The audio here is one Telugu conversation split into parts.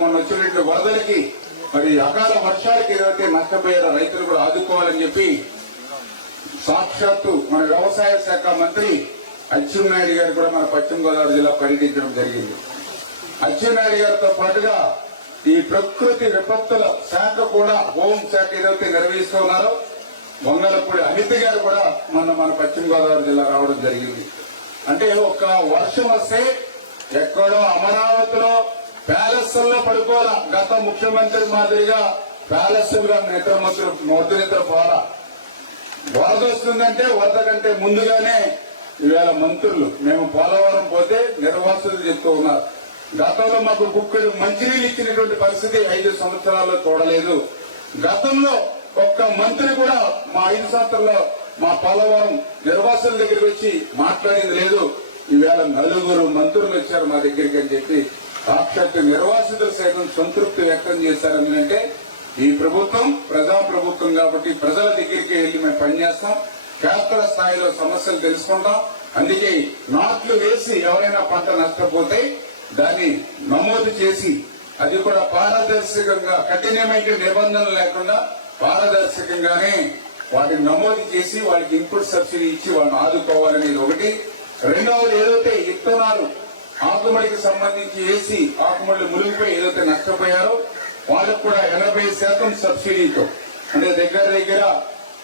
మొన్న వచ్చినట్టు వరదలకి మరి అకాల వర్షాలకి ఏదైతే నష్టపోయారో రైతులు కూడా ఆదుకోవాలని చెప్పి సాక్షాత్తు మన వ్యవసాయ శాఖ మంత్రి అచ్చెన్నాయుడు గారు కూడా మన పశ్చిమ గోదావరి జిల్లా పర్యటించడం జరిగింది. అచ్చెన్నాయుడు గారితో పాటుగా ఈ ప్రకృతి విపత్తుల శాఖ కూడా హోం శాఖ ఏదైతే నిర్వహిస్తూ ఉన్నారో వంగలపూడి అనిత గారు కూడా మన పశ్చిమ గోదావరి జిల్లా రావడం జరిగింది. అంటే ఒక వర్షం వస్తే ఎక్కడో అమరావతిలో ప్యాలెస్లో పడుకోవాలా, గత ముఖ్యమంత్రి మాదిరిగా ప్యాలెస్గా నిద్ర పోవాలా. వరద వస్తుందంటే వరద కంటే ముందుగానే ఈవేళ మంత్రులు మేము పోలవరం పోతే నిర్వాసితులు చెప్తూ ఉన్నారు. గతంలో మాకు కుక్కలు మంచినీళ్ళు ఇచ్చినటువంటి పరిస్థితి 5 సంవత్సరాల్లో చూడలేదు. గతంలో ఒక్క మంత్రి కూడా మా 5 సంవత్సరాల్లో మా పోలవరం నిర్వాసుల దగ్గరికి వచ్చి మాట్లాడింది లేదు. ఈవేళ 4 మంత్రులు వచ్చారు మా దగ్గరికి అని చెప్పి సాక్షాత్తు నిర్వాసితులు సైతం సంతృప్తి వ్యక్తం చేశారని. అంటే ఈ ప్రభుత్వం ప్రజా ప్రభుత్వం కాబట్టి ప్రజల దగ్గరికి వెళ్లి మేము పనిచేస్తాం, క్షేత్ర స్థాయిలో సమస్యలు తెలుసుకుంటాం. అందుకే నాట్లు వేసి ఎవరైనా పంట నష్టపోతే దాన్ని నమోదు చేసి అది కూడా పారదర్శకంగా కఠినమైన నిబంధనలు లేకుండా పారదర్శకంగానే వాటిని నమోదు చేసి వాళ్ళకి ఇన్పుట్ సబ్సిడీ ఇచ్చి వాళ్ళని ఆదుకోవాలనేది ఒకటి. రెండవది ఏదైతే విత్తనాలు ఆకుమడికి సంబంధించి వేసి ఆకుమడి మునిగిపోయి ఏదైతే నష్టపోయారో వాళ్ళకు కూడా 80% సబ్సిడీతో, అంటే దగ్గర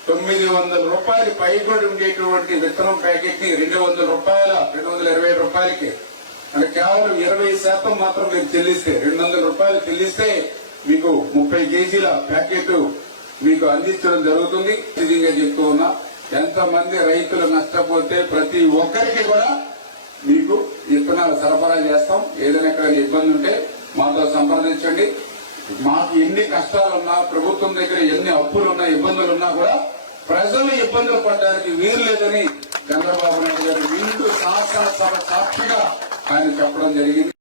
900 రూపాయలు పైబడి ఉండేటువంటి విత్తనం ప్యాకెట్ ని 220 రూపాయలకి, అంటే కేవలం 20% మాత్రం మీరు చెల్లిస్తే 200 రూపాయలు చెల్లిస్తే మీకు 30 కేజీల ప్యాకెట్ మీకు అందించడం జరుగుతుంది. నిజంగా చెప్తూ ఉన్నా, ఎంతమంది రైతులు నష్టపోతే ప్రతి ఒక్కరికి కూడా మీకు విత్తనాలు సరఫరా చేస్తాం. ఏదైనా ఎక్కడ ఇబ్బంది ఉంటే మాతో సంప్రదించండి. మాకు ఎన్ని కష్టాలున్నా, ప్రభుత్వం దగ్గర ఎన్ని అప్పులున్నా, ఇబ్బందులున్నా కూడా ప్రజలు ఇబ్బందులు పడడానికి వీలు లేదని చంద్రబాబు నాయుడు గారు వింటూ శాసనసభ సాక్షిగా ఆయన చెప్పడం జరిగింది.